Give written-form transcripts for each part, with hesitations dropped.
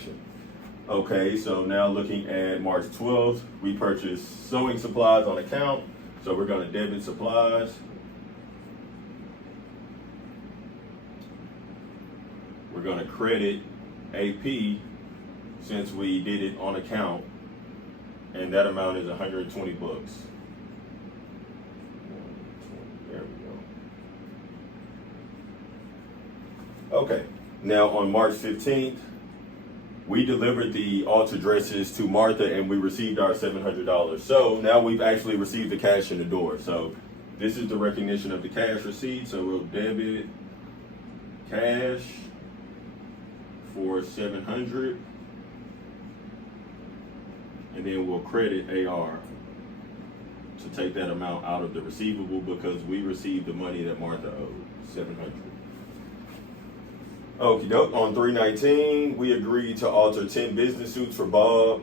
transaction. Okay, so now looking at March 12th, we purchased sewing supplies on account. So we're going to debit supplies. We're going to credit AP since we did it on account, and that amount is 120 bucks. There we go. Okay, now on March 15th, we delivered the altar dresses to Martha and we received our $700. So now we've actually received the cash in the door. So this is the recognition of the cash receipt. So we'll debit cash for 700, and then we'll credit AR to take that amount out of the receivable because we received the money that Martha owed, 700. Okie doke. On 3/19, we agreed to alter 10 business suits for Bob.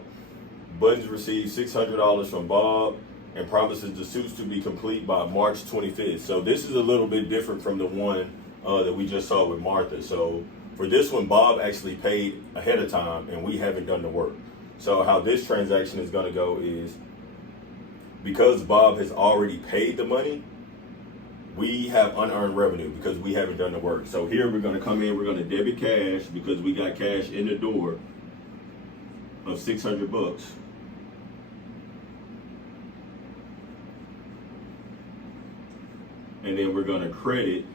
Buttons received $600 from Bob and promises the suits to be complete by March 25th. So this is a little bit different from the one that we just saw with Martha. So for this one, Bob actually paid ahead of time and we haven't done the work. So how this transaction is going to go is, because Bob has already paid the money, we have unearned revenue because we haven't done the work. So here we're going to come in, we're going to debit cash because we got cash in the door of 600 bucks. And then we're going to credit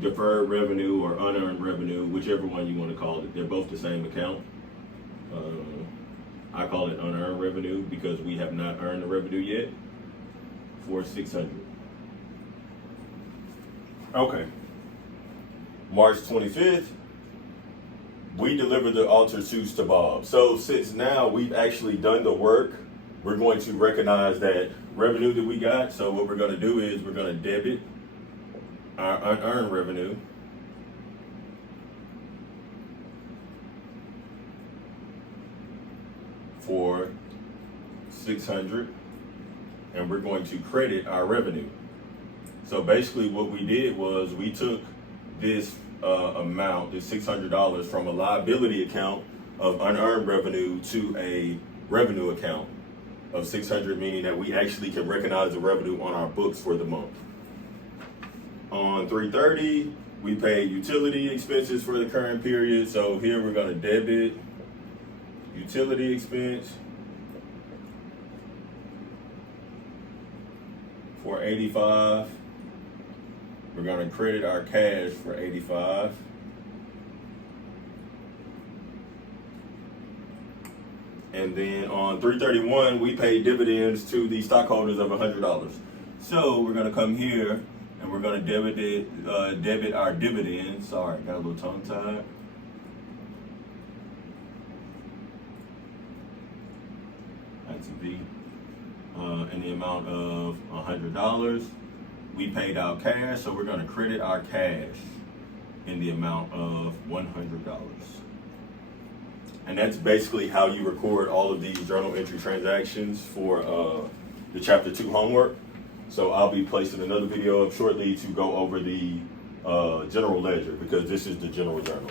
deferred revenue or unearned revenue, whichever one you want to call it. They're both the same account. I call it unearned revenue because we have not earned the revenue yet for 600. Okay. March 25th, we delivered the altar suits to Bob. So since now we've actually done the work, we're going to recognize that revenue that we got. So what we're going to do is we're going to debit our unearned revenue for 600, and we're going to credit our revenue. So basically what we did was we took this amount, this $600 from a liability account of unearned revenue to a revenue account of 600, meaning that we actually can recognize the revenue on our books for the month. On 3/30, we paid utility expenses for the current period. So here we're going to debit utility expense for 85. We're going to credit our cash for 85. And then on 3/31, we paid dividends to the stockholders of $100. So we're going to come here and we're going to debit our dividends. Sorry, got a little tongue tied. That's a V. In the amount of $100. We paid out cash, so we're going to credit our cash in the amount of $100. And that's basically how you record all of these journal entry transactions for the Chapter 2 homework. So I'll be placing another video up shortly to go over the general ledger because this is the general journal.